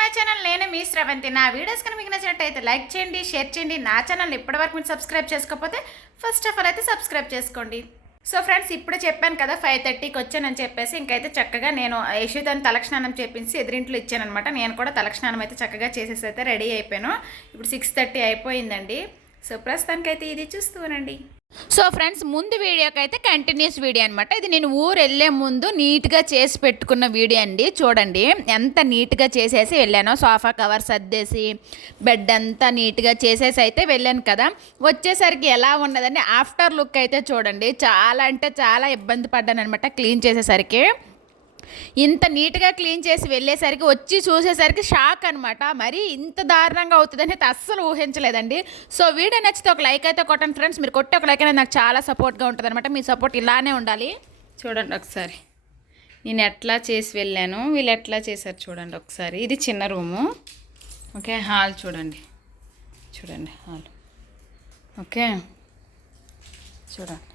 My channel. నేను మీ శ్రవంతి. నా videos కనుక మీకు నచ్చినట్టయితే లైక్ చేయండి, షేర్ చేయండి. నా ఛానల్ ఇప్పటివరకు మీరు సబ్స్క్రైబ్ చేసుకోకపోతే ఫస్ట్ ఆఫ్ ఆల్ అయితే సబ్స్క్రైబ్ చేసుకోండి. సో ఫ్రెండ్స్, ఇప్పుడు చెప్పాను కదా 5:30కి వచ్చానని చెప్పేసి ఇంకైతే చక్కగా నేను యశోదాని తలక్షణానం చేపించి ఎదురింట్లో ఇచ్చానమాట. నేను కూడా తలక్షణానం అయితే చక్కగా చేసేసి అయితే రెడీ అయిపోయాను. ఇప్పుడు 6:30 అయిపోయిందండి. సో ప్రస్తుతానికైతే ఇది చూస్తూనండి. సో ఫ్రెండ్స్, ముందు వీడియోకి అయితే కంటిన్యూస్ వీడియో అనమాట. ఇది నేను ఊరు వెళ్ళే ముందు నీట్గా చేసి పెట్టుకున్న వీడియో అండి. చూడండి ఎంత నీట్గా చేసేసి వెళ్ళానో. సోఫా కవర్ సర్దేసి బెడ్ అంతా నీట్గా చేసేసి అయితే వెళ్ళాను కదా. వచ్చేసరికి ఎలా ఉన్నదని ఆఫ్టర్ లుక్ అయితే చూడండి. చాలా అంటే చాలా ఇబ్బంది పడ్డాను అనమాట క్లీన్ చేసేసరికి. ఇంత నీట్గా క్లీన్ చేసి వెళ్ళేసరికి వచ్చి చూసేసరికి షాక్ అనమాట. మరి ఇంత దారుణంగా అవుతుందని అయితే అస్సలు ఊహించలేదండి. సో వీడియో నచ్చితే ఒక లైక్ అయితే కొట్టండి ఫ్రెండ్స్. మీరు కొట్టే ఒక లైక్ అనేది నాకు చాలా సపోర్ట్గా ఉంటుంది అనమాట. మీ సపోర్ట్ ఇలానే ఉండాలి. చూడండి ఒకసారి నేను ఎట్లా చేసి వెళ్ళాను, వీళ్ళు ఎట్లా చేశారు చూడండి ఒకసారి. ఇది చిన్న రూము. ఓకే, హాల్ చూడండి. చూడండి హాల్. ఓకే చూడండి.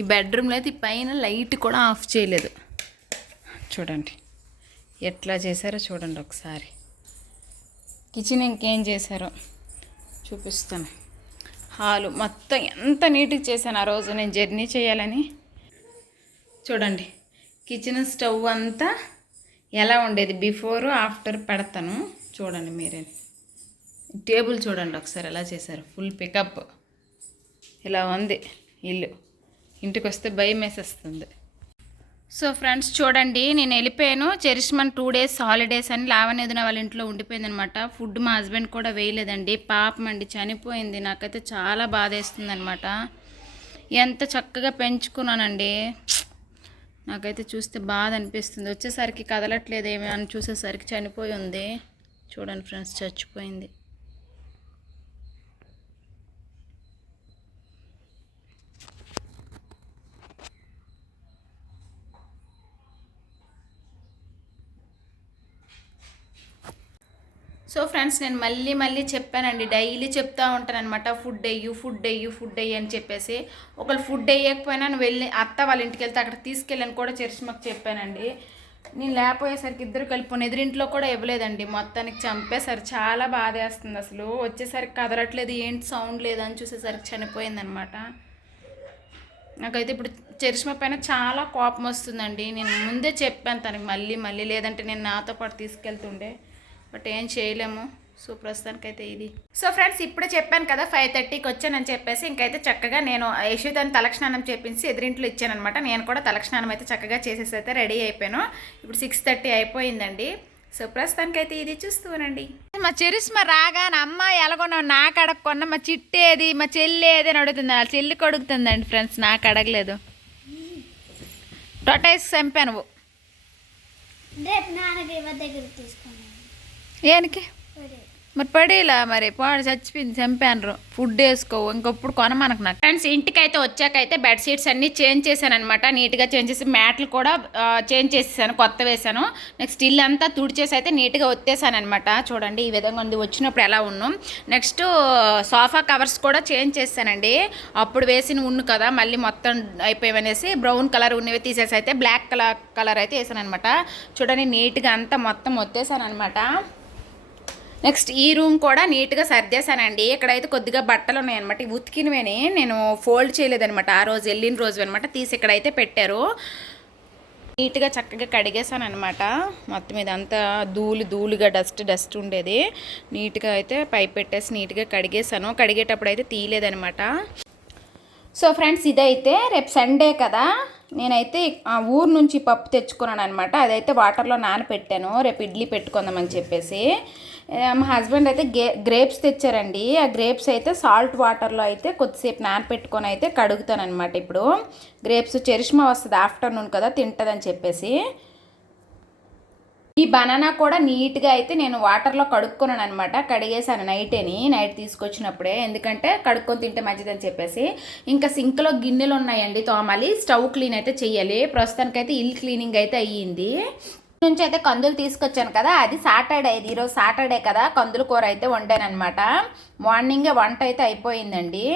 ఈ బెడ్రూమ్లో అయితే ఈ పైన లైట్ కూడా ఆఫ్ చేయలేదు. చూడండి ఎట్లా చేశారో చూడండి ఒకసారి. కిచెన్ ఇంకేం చేశారో చూపిస్తాను. హాలు మొత్తం ఎంత నీట్గా చేశాను ఆ రోజు నేను జర్నీ చేయాలని. చూడండి కిచెన్ స్టవ్ అంతా ఎలా ఉండేది బిఫోర్ ఆఫ్టర్ పెడతాను చూడండి మీరే. టేబుల్ చూడండి ఒకసారి ఎలా చేశారు. ఫుల్ పికప్ ఇలా ఉంది ఇల్లు. ఇంటికి వస్తే భయం వేసేస్తుంది. సో ఫ్రెండ్స్ చూడండి, నేను వెళ్ళిపోయాను. చరిష్మన్ 2 days హాలిడేస్ అని లావణ్యదిన వాళ్ళ ఇంట్లో ఉండిపోయిందనమాట. ఫుడ్ మా హస్బెండ్ కూడా వేయలేదండి. పాపం అండి చనిపోయింది. నాకైతే చాలా బాధ వేస్తుంది అనమాట. ఎంత చక్కగా పెంచుకున్నానండి. నాకైతే చూస్తే బాధ అనిపిస్తుంది. వచ్చేసరికి కదలట్లేదేమో అని చూసేసరికి చనిపోయి ఉంది. చూడండి ఫ్రెండ్స్, చచ్చిపోయింది. సో ఫ్రెండ్స్, నేను మళ్ళీ చెప్పానండి. డైలీ చెప్తూ ఉంటాను అనమాట. ఫుడ్ వెయ్యి అని చెప్పేసి. ఒకళ్ళు ఫుడ్ వేయకపోయినా నువ్వు వెళ్ళి అత్త వాళ్ళ ఇంటికి వెళ్తే అక్కడ తీసుకెళ్ళని కూడా చరిష్మకు చెప్పానండి. నేను లేకపోయేసరికి ఇద్దరు కలిపి ఎదురింట్లో కూడా ఇవ్వలేదండి. మొత్తానికి చంపేసరి. చాలా బాధ వేస్తుంది అసలు. వచ్చేసరికి కదలట్లేదు, ఏంటి సౌండ్ లేదని చూసేసరికి చనిపోయిందనమాట. నాకైతే ఇప్పుడు చరిష్మ పైన చాలా కోపం వస్తుందండి. నేను ముందే చెప్పాను తనకి మళ్ళీ లేదంటే నేను నాతో పాటు తీసుకెళ్తుండే. బట్ ఏం చేయలేము. సో ప్రస్తుతానికైతే ఇది. సో ఫ్రెండ్స్, ఇప్పుడే చెప్పాను కదా 5:30కి వచ్చానని చెప్పేసి ఇంకైతే చక్కగా నేను యశోదాని తలక్షణానం చేపించి ఎదురింట్లో ఇచ్చానమాట. నేను కూడా తలక్షణానం అయితే చక్కగా చేసేసి అయితే రెడీ అయిపోయాను. ఇప్పుడు 6:30 అయిపోయిందండి. సో ప్రస్తుతానికైతే ఇది చూస్తూనండి. మా చరిష్మ రాగానే అమ్మ ఎలాగొన్నావు నాకు అడగకున్నా, మా చిట్టేది మా చెల్లి ఏది అని అడుగుతుంది. ఆ చెల్లికి అడుగుతుందండి ఫ్రెండ్స్, నాకు అడగలేదు. టొటైస్ చంపాను నువ్వు. ఏనికి మరి పడేలా మరి పాడు చచ్చిపోయింది, చంపాను. ఫుడ్ వేసుకో ఇంకొప్పుడు కొనమనకు. నాకు ఫ్రెండ్స్, ఇంటికైతే వచ్చాకైతే బెడ్షీట్స్ అన్నీ చేంజ్ చేశాను అనమాట. నీట్గా చేంజ్ చేసి మ్యాట్లు కూడా చేంజ్ చేసేసాను, కొత్త వేసాను. నెక్స్ట్ ఇల్లు అంతా తుడిచేసి అయితే నీట్గా వచ్చేసాను అనమాట. చూడండి ఈ విధంగా ఉంది. వచ్చినప్పుడు ఎలా ఉన్నాం. నెక్స్ట్ సోఫా కవర్స్ కూడా చేంజ్ చేశానండి. అప్పుడు వేసిన ఉన్ను కదా, మళ్ళీ మొత్తం అయిపోయామనేసి బ్రౌన్ కలర్ ఉన్నవి తీసేసి అయితే బ్లాక్ కలర్ అయితే వేసాను అనమాట. చూడండి నీట్గా అంతా మొత్తం వచ్చేసాను అనమాట. నెక్స్ట్ ఈ రూమ్ కూడా నీట్గా సర్దేశానండి. ఇక్కడైతే కొద్దిగా బట్టలు ఉన్నాయన్నమాట. ఈ ఉతికినవేని నేను ఫోల్డ్ చేయలేదనమాట. ఆ రోజు వెళ్ళిన రోజు అనమాట. తీసి ఇక్కడైతే పెట్టారు. నీట్గా చక్కగా కడిగేసాను అనమాట. మొత్తం ఇదంతా ధూళిగా డస్ట్ ఉండేది. నీట్గా అయితే పైప్ పెట్టేసి నీట్గా కడిగేసాను. కడిగేటప్పుడు అయితే తీయలేదనమాట. సో ఫ్రెండ్స్, ఇదైతే రేపు సండే కదా, నేనైతే ఊరు నుంచి పప్పు తెచ్చుకున్నాను అనమాట. అదైతే వాటర్లో నానపెట్టాను రేపు ఇడ్లీ పెట్టుకుందామని చెప్పేసి. మా హస్బెండ్ అయితే గ్రేప్స్ తెచ్చారండి. ఆ గ్రేప్స్ అయితే సాల్ట్ వాటర్లో అయితే కొద్దిసేపు నానపెట్టుకొని అయితే కడుగుతానమాట. ఇప్పుడు గ్రేప్స్ చరిష్మ వస్తుంది ఆఫ్టర్నూన్ కదా, తింటుందని చెప్పేసి. ఈ బనానా కూడా నీట్గా అయితే నేను వాటర్లో కడుక్కున్నాను అనమాట. కడిగేసాను నైట్ తీసుకొచ్చినప్పుడే, ఎందుకంటే కడుక్కొని తింటే మంచిదని చెప్పేసి. ఇంకా సింక్లో గిన్నెలు ఉన్నాయండి తోమాలి. స్టవ్ క్లీన్ అయితే చెయ్యాలి. ప్రస్తుతానికైతే ఇల్లు క్లీనింగ్ అయితే అయ్యింది. నుంచి అయితే కందులు తీసుకొచ్చాను కదా, అది సాటర్డే. ఈరోజు సాటర్డే కదా, కందుల కూర అయితే వండాను అనమాట. మార్నింగే వంట అయితే అయిపోయిందండి.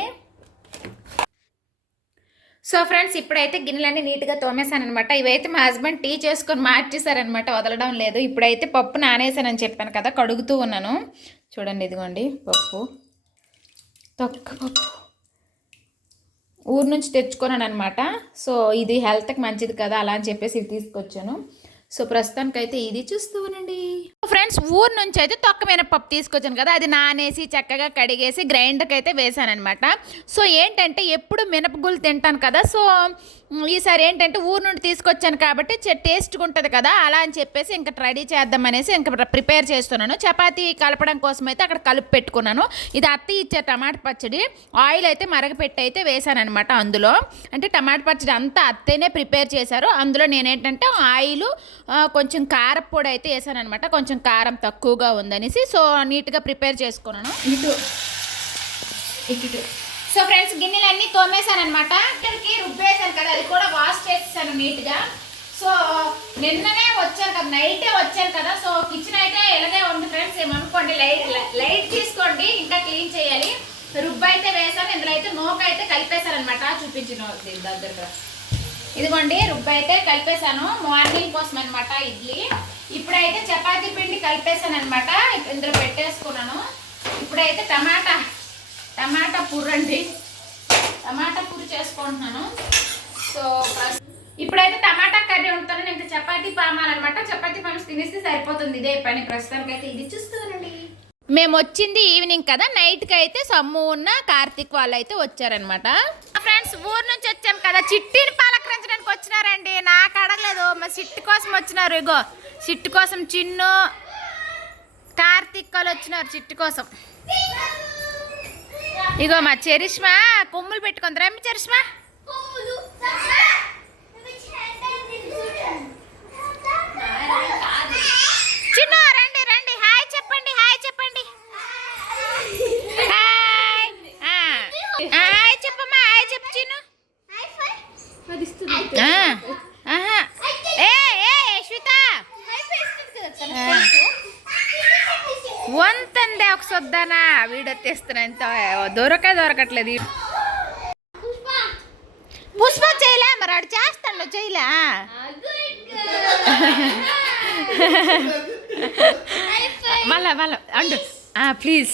సో ఫ్రెండ్స్ ఇప్పుడైతే గిన్నెలన్నీ నీట్గా తోమేశానమాట. ఇవైతే మా హస్బెండ్ టీ చేసుకొని మార్చేశారనమాట, వదలడం లేదు. ఇప్పుడైతే పప్పు నానేసానని చెప్పాను కదా, కడుగుతూ ఉన్నాను. చూడండి ఇదిగోండి పప్పు, తొక్క పప్పు ఊరు నుంచి తెచ్చుకున్నాను అనమాట. సో ఇది హెల్త్కి మంచిది కదా అలా అని చెప్పేసి ఇది తీసుకొచ్చాను. సో ప్రస్తుతానికైతే ఇది చూస్తూ ఉండండి ఫ్రెండ్స్. ఊరు నుంచి అయితే తొక్కమైన పప్పు తీసుకొచ్చాను కదా, అది నానేసి చక్కగా కడిగేసి గ్రైండర్కి అయితే వేసాను అనమాట. సో ఏంటంటే ఎప్పుడు మినపగుళ్ళు తింటాను కదా, సో ఈసారి ఏంటంటే ఊరు నుండి తీసుకొచ్చాను కాబట్టి టేస్ట్గా ఉంటుంది కదా, అలా అని చెప్పేసి ఇంకా రెడీ చేద్దామనేసి ఇంకా ప్రిపేర్ చేస్తున్నాను. చపాతీ కలపడం కోసం అయితే అక్కడ కలిపి పెట్టుకున్నాను. ఇది అత్తి ఇచ్చే టమాటా పచ్చడి, ఆయిల్ అయితే మరగపెట్టి అయితే వేసాను అనమాట. అందులో అంటే టమాటా పచ్చడి అంతా అత్తేనే ప్రిపేర్ చేశారు. అందులో నేనేంటంటే ఆయిల్ కొంచెం కారపొడి అయితే వేసాను అనమాట, కొంచెం కారం తక్కువగా ఉందనేసి. సో నీట్గా ప్రిపేర్ చేసుకున్నాను. ఇటు సో ఫ్రెండ్స్ గిన్నెలన్నీ తోమేశాను అనమాట. ఇక్కడికి రుబ్బేసాను కదా, అది కూడా వాష్ చేసేసాను నీట్గా. సో నిన్ననే వచ్చాను కదా, నైటే వచ్చాను కదా. సో కిచెన్ అయితే ఇలాగే ఉంది ఫ్రెండ్స్, ఏమనుకోండి, లైట్ తీసుకోండి, ఇంకా క్లీన్ చేయాలి. రుబ్బు అయితే వేసాను, ఇందులో అయితే నూక అయితే కలిపేశాను అనమాట. చూపించిన దగ్గర ఇదిగోండి రుబ్బు అయితే కలిపేశాను, మార్నింగ్ కోసం అనమాట ఇడ్లీ. ఇప్పుడైతే చపాతీ పిండి కలిపేశాను అనమాట, ఇందులో పెట్టేసుకున్నాను. ఇప్పుడైతే టమాటా పుర్రు అండి, టమాటా పుర్రు చేసుకుంటున్నాను. సో ఇప్పుడైతే టమాటా కర్రీ ఉంటాను, ఇంకా చపాతీ పామాలన్నమాట. చపాతీ పామస్ తినేస్తే సరిపోతుంది, ఇదే పని. ప్రస్తుతానికి అయితే ఇది చూస్తానండి. మేము వచ్చింది ఈవినింగ్ కదా, నైట్కి అయితే సమ్ము ఉన్న కార్తీక్ వాళ్ళు అయితే వచ్చారనమాట. ఫ్రెండ్స్ ఊరు నుంచి వచ్చాం కదా, చిట్టిని పలకరించడానికి వచ్చినారండి. నాకు అడగలేదు, మా చిట్టి కోసం వచ్చినారు. ఇగో చిట్టి కోసం చిన్ను కార్తీక్ వాళ్ళు వచ్చినారు చిట్టి కోసం. ఇగో మా చరిష్మా కొమ్ములు పెట్టుకుంది. రమ్మి చరిష్మా, చిన్న రండి రండి, హాయ్ చెప్పండి, హాయ్ చెప్పండి, హాయ్ చెప్పమ్మా, హాయ్ చెప్పు చిన్ను. శ్వేత వంతందే ఒక సొద్దానా వీడియో తీస్తున్నా, ఎంత దొరకట్లేదు. పుష్ప చేయలే, మరి ఆడు చేస్తాను చేయలే. మళ్ళా అండు ప్లీజ్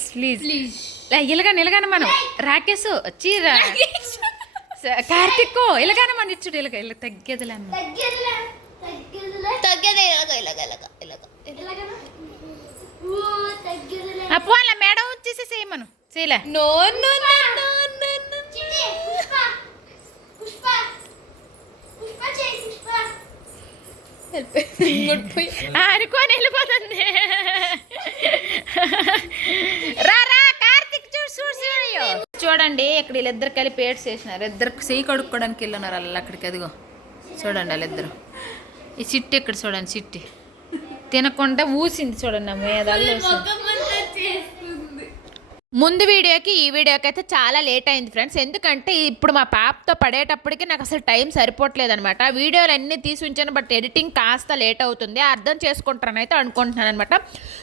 ఇలాగానే మనం రాకేష్ చీర కార్తిక్ ఇలాగానే మన ఇచ్చుడు ఇలా తగ్గేదిలే పోలా మేడం వచ్చేసి చేయమను చేయలే. అనుకోని వెళ్ళిపోతుంది. రా కార్తిక్ చూడండి, ఇక్కడ వీళ్ళిద్దరు కలిపి ఏడ్స్ చేసినారు. ఇద్దరు చెయ్యి కడుక్కోవడానికి వెళ్ళున్నారు వాళ్ళు అక్కడికి. అదిగో చూడండి వాళ్ళిద్దరు. ఈ చిట్టి ఇక్కడ చూడండి, చిట్టి తినకుండా ఊసింది చూడండి నా మీద. ముందు వీడియోకి ఈ వీడియోకి అయితే చాలా లేట్ అయింది ఫ్రెండ్స్, ఎందుకంటే ఇప్పుడు మా పాపతో పడేటప్పటికి నాకు అసలు టైం సరిపోవట్లేదు అనమాట. వీడియోలు అన్నీ తీసి ఉంచాను, బట్ ఎడిటింగ్ కాస్త లేట్ అవుతుంది, అర్థం చేసుకుంటారనైతే అనుకుంటున్నాను అనమాట.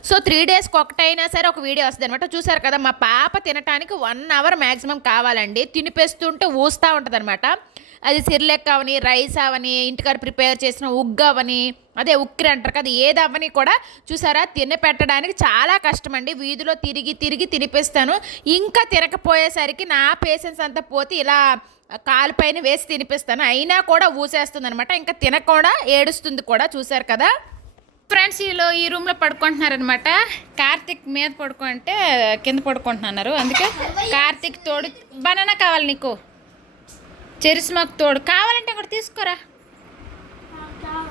సో 3 డేస్కి ఒకటైనా సరే ఒక వీడియో వస్తుంది అనమాట. చూసారు కదా, మా పాప తినడానికి 1 అవర్ మ్యాక్సిమం కావాలండి. తినిపేస్తుంటే ఊస్తూ ఉంటుంది అనమాట. అది సిర్లెక్ అవని, రైస్ అవని, ఇంటికాడ ప్రిపేర్ చేసిన ఉగ్గు అవని, అదే ఉక్కిరి అంటారు కదా, ఏదవని కూడా చూసారా తిని పెట్టడానికి చాలా కష్టం అండి. వీధిలో తిరిగి తినిపిస్తాను. ఇంకా తినకపోయేసరికి నా పేషెన్స్ అంతా పోతే ఇలా కాలు పైన వేసి తినిపిస్తాను, అయినా కూడా ఊసేస్తుంది అనమాట. ఇంకా తినకుండా ఏడుస్తుంది కూడా. చూసారు కదా ఫ్రెండ్స్, వీళ్ళు ఈ రూమ్లో పడుకుంటున్నారనమాట. కార్తిక్ మీద పడుకుంటే కింద పడుకుంటున్నారు. అందుకే కార్తిక్ తోడు బనానా కావాలి నీకు, చరిస్మాకు తోడు కావాలంటే అక్కడ తీసుకోరా.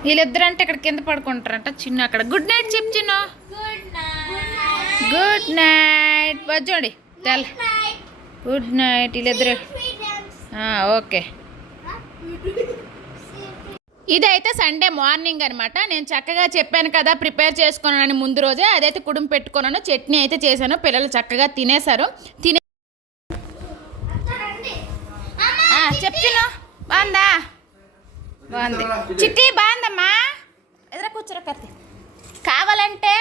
వీళ్ళిద్దరు అంటే ఇక్కడ కింద పడుకుంటారంట. చిన్న అక్కడ గుడ్ నైట్ చెప్పు చిన్న. గుడ్ నైట్ బజ్జోడి తెల్ గుడ్ నైట్ వీళ్ళిద్దరు. ఓకే, ఇదైతే సండే మార్నింగ్ అనమాట. నేను చక్కగా చెప్పాను కదా ప్రిపేర్ చేసుకున్నానని ముందు రోజే. అదైతే కుడుము పెట్టుకున్నాను, చట్నీ అయితే చేశాను. పిల్లలు చక్కగా తినేశారు. చెప్తున్నా బాగుందా? బాగుంది చిట్టి, బాగుందమ్మా. ఎదురా కూర్చోరా కర్తి. కావాలంటే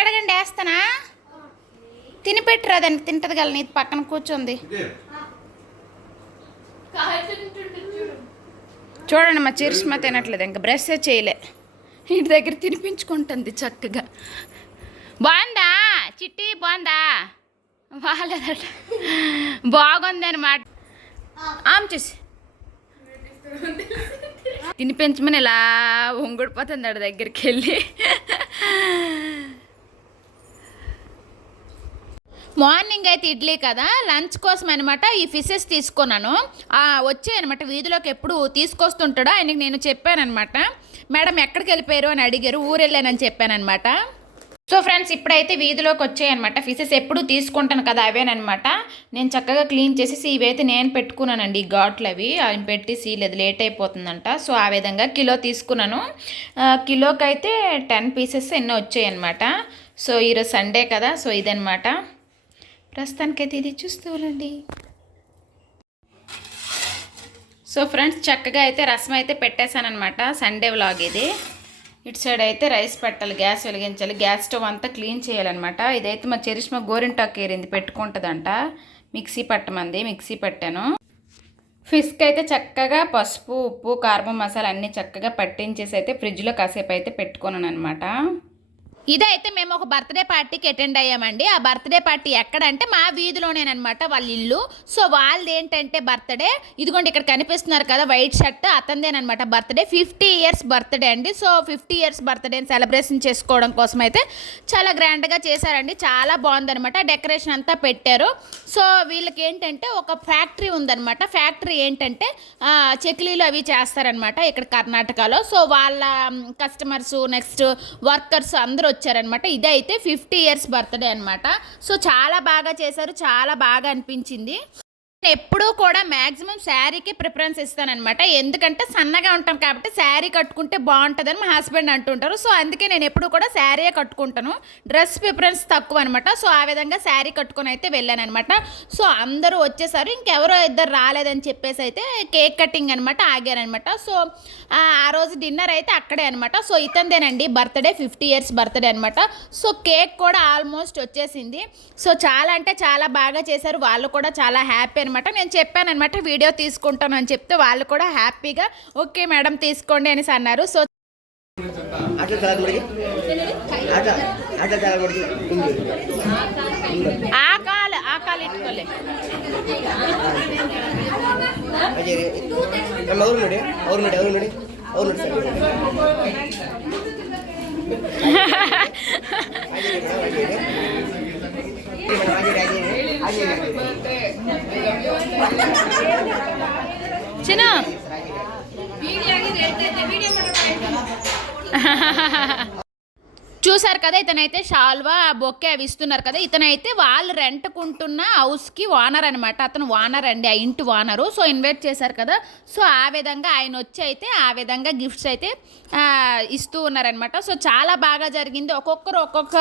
అడగండి, వేస్తానా. తినిపెట్టురా, దాన్ని తింటది కదా, నీ పక్కన కూర్చుంది. చూడండి మా చరిష్మా తినట్లేదు, ఇంకా బ్రష్ చేయలే, ఇంటి దగ్గర తినిపించుకుంటుంది చక్కగా. బాగుందా చిట్టి, బాగుందా? బాగాలేదట, బాగుంది అనమాట. ఆమె చూసి తినిపించమని ఇలా వంగుడిపోతుంది ఆడ దగ్గరికి వెళ్ళి. మార్నింగ్ అయితే ఇడ్లీ కదా, లంచ్ కోసం అనమాట ఈ ఫిషెస్ తీసుకున్నాను. వచ్చాయనమాట, వీధిలోకి ఎప్పుడు తీసుకొస్తుంటాడో ఆయనకి నేను చెప్పానమాట. మేడం ఎక్కడికి వెళ్ళిపోయారు అని అడిగారు, ఊరు వెళ్ళానని చెప్పానమాట. సో ఫ్రెండ్స్ ఇప్పుడైతే వీధిలోకి వచ్చాయన్నమాట. ఫిషెస్ ఎప్పుడు తీసుకుంటాను కదా అవేనమాట. నేను చక్కగా క్లీన్ చేసేసి ఇవైతే నేను పెట్టుకున్నానండి, ఈ ఘాట్లు అవి ఆయన పెట్టి సీలేదు, లేట్ అయిపోతుందంట. సో ఆ విధంగా కిలో తీసుకున్నాను. కిలోకి అయితే 10 పీసెస్ ఎన్నో వచ్చాయన్నమాట. సో ఈరోజు సండే కదా, సో ఇదనమాట. ప్రస్తుతానికైతే ఇది చూస్తూ ఉండండి. సో ఫ్రెండ్స్ చక్కగా అయితే రసం అయితే పెట్టేశానమాట. సండే వ్లాగ్ ఇది. ఇటు సైడ్ అయితే రైస్ పెట్టాలి, గ్యాస్ వెలిగించాలి, గ్యాస్ స్టవ్ అంతా క్లీన్ చేయాలన్నమాట. ఇదైతే మా చరిష్మా గోరింటాకు ఏరింది, పెట్టుకుంటుందంట. మిక్సీ పట్టమంది, మిక్సీ పెట్టాను. ఫిష్కి అయితే చక్కగా పసుపు, ఉప్పు, కారం, మసాలా అన్నీ చక్కగా పట్టించేసి అయితే ఫ్రిడ్జ్లో కాసేపు అయితే పెట్టుకున్నాను అనమాట. ఇదైతే మేము ఒక బర్త్డే పార్టీకి అటెండ్ అయ్యామండి. ఆ బర్త్డే పార్టీ ఎక్కడంటే మా వీధిలోనేనమాట వాళ్ళ ఇల్లు. సో వాళ్ళది ఏంటంటే బర్త్డే, ఇదిగోండి ఇక్కడ కనిపిస్తున్నారు కదా వైట్ షర్ట్, అతనిదేనమాట బర్త్డే. 50 ఇయర్స్ బర్త్డే అండి. సో 50 ఇయర్స్ బర్త్డేని సెలబ్రేషన్ చేసుకోవడం కోసం అయితే చాలా గ్రాండ్గా చేశారండి. చాలా బాగుందనమాట, డెకరేషన్ అంతా పెట్టారు. సో వీళ్ళకి ఏంటంటే ఒక ఫ్యాక్టరీ ఉందనమాట. ఫ్యాక్టరీ ఏంటంటే చెక్లీలు అవి చేస్తారనమాట ఇక్కడ కర్ణాటకలో. సో వాళ్ళ కస్టమర్స్, నెక్స్ట్ వర్కర్స్ అందరూ వచ్చారనమాట. ఇదైతే 50 ఇయర్స్ బర్త్డే అనమాట. సో చాలా బాగా చేశారు, చాలా బాగా అనిపించింది. ఎప్పుడూ కూడా మ్యాక్సిమం శారీకి ప్రిఫరెన్స్ ఇస్తానమాట. ఎందుకంటే సన్నగా ఉంటాం కాబట్టి శారీ కట్టుకుంటే బాగుంటుందని మా హస్బెండ్ అంటుంటారు. సో అందుకే నేను ఎప్పుడు కూడా శారీయే కట్టుకుంటాను, డ్రెస్ ప్రిఫరెన్స్ తక్కువ అనమాట. సో ఆ విధంగా శారీ కట్టుకొని అయితే వెళ్ళాను అనమాట. సో అందరూ వచ్చేసారు, ఇంకెవరో ఇద్దరు రాలేదని చెప్పేసి అయితే కేక్ కటింగ్ అనమాట ఆగారనమాట. సో ఆ రోజు డిన్నర్ అయితే అక్కడే అనమాట. సో ఇతందేనండి బర్త్డే, 50 ఇయర్స్ బర్త్డే అనమాట. సో కేక్ కూడా ఆల్మోస్ట్ వచ్చేసింది. సో చాలా అంటే చాలా బాగా చేశారు, వాళ్ళు కూడా చాలా హ్యాపీ అనమాట. నేను చెప్పానమాట వీడియో తీసుకుంటాను అని చెప్తే వాళ్ళు కూడా హ్యాపీగా ఓకే మేడం తీసుకోండి అనేసి అన్నారు. సో ఆ కాలు ఇట్టుకోలే చిన్న చూసారు కదా, ఇతనైతే షాల్వా, బొక్కే అవి ఇస్తున్నారు కదా. ఇతనైతే వాళ్ళు రెంట్కుంటున్న హౌస్కి ఓనర్ అనమాట. అతను ఓనర్ అండి, ఆ ఇంటి ఓనరు. సో ఇన్వైట్ చేశారు కదా. సో ఆ విధంగా ఆయన వచ్చి అయితే ఆ విధంగా గిఫ్ట్స్ అయితే ఇస్తూ ఉన్నారనమాట. సో చాలా బాగా జరిగింది. ఒక్కొక్కరు ఒక్కొక్క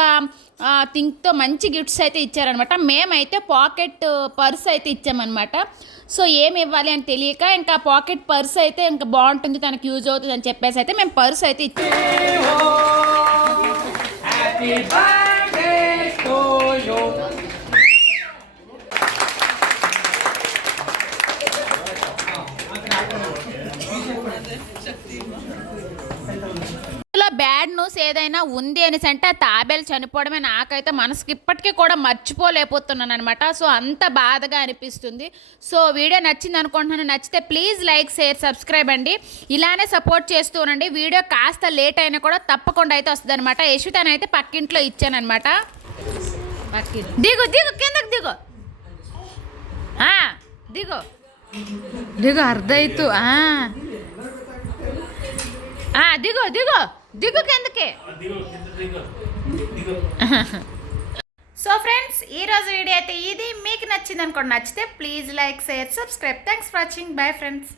థింగ్తో మంచి గిఫ్ట్స్ అయితే ఇచ్చారనమాట. మేమైతే పాకెట్ పర్స్ అయితే ఇచ్చామన్నమాట. సో ఏమి ఇవ్వాలి అని తెలియక ఇంకా పాకెట్ పర్స్ అయితే ఇంకా బాగుంటుంది, తనకు యూజ్ అవుతుంది అని చెప్పేసి అయితే మేము పర్స్ అయితే ఇచ్చాము. Happy birthday to you. Bad news ఏదైనా ఉంది అనేసి అంటే తాబేలు చనిపోవడమే నాకైతే మనసుకి ఇప్పటికీ కూడా మర్చిపోలేకపోతున్నాను అనమాట. సో అంత బాధగా అనిపిస్తుంది. సో వీడియో నచ్చింది అనుకుంటున్నాను. నచ్చితే ప్లీజ్ లైక్, షేర్, సబ్స్క్రైబ్ అండి. ఇలానే సపోర్ట్ చేస్తూ ఉండండి. వీడియో కాస్త లేట్ అయినా కూడా తప్పకుండా అయితే వస్తుంది అనమాట. యశ్వితనైతే పక్కింట్లో ఇచ్చానమాట. దిగు దిగు కిందకు దిగు, దిగు దిగు అర్ధయితు దిగు దిగు దిగు కిందకి. సో ఫ్రెండ్స్ ఈరోజు వీడియో అయితే ఇది. మీకు నచ్చింది అనుకోండి. నచ్చితే please like, share, subscribe. Thanks for watching. Bye friends.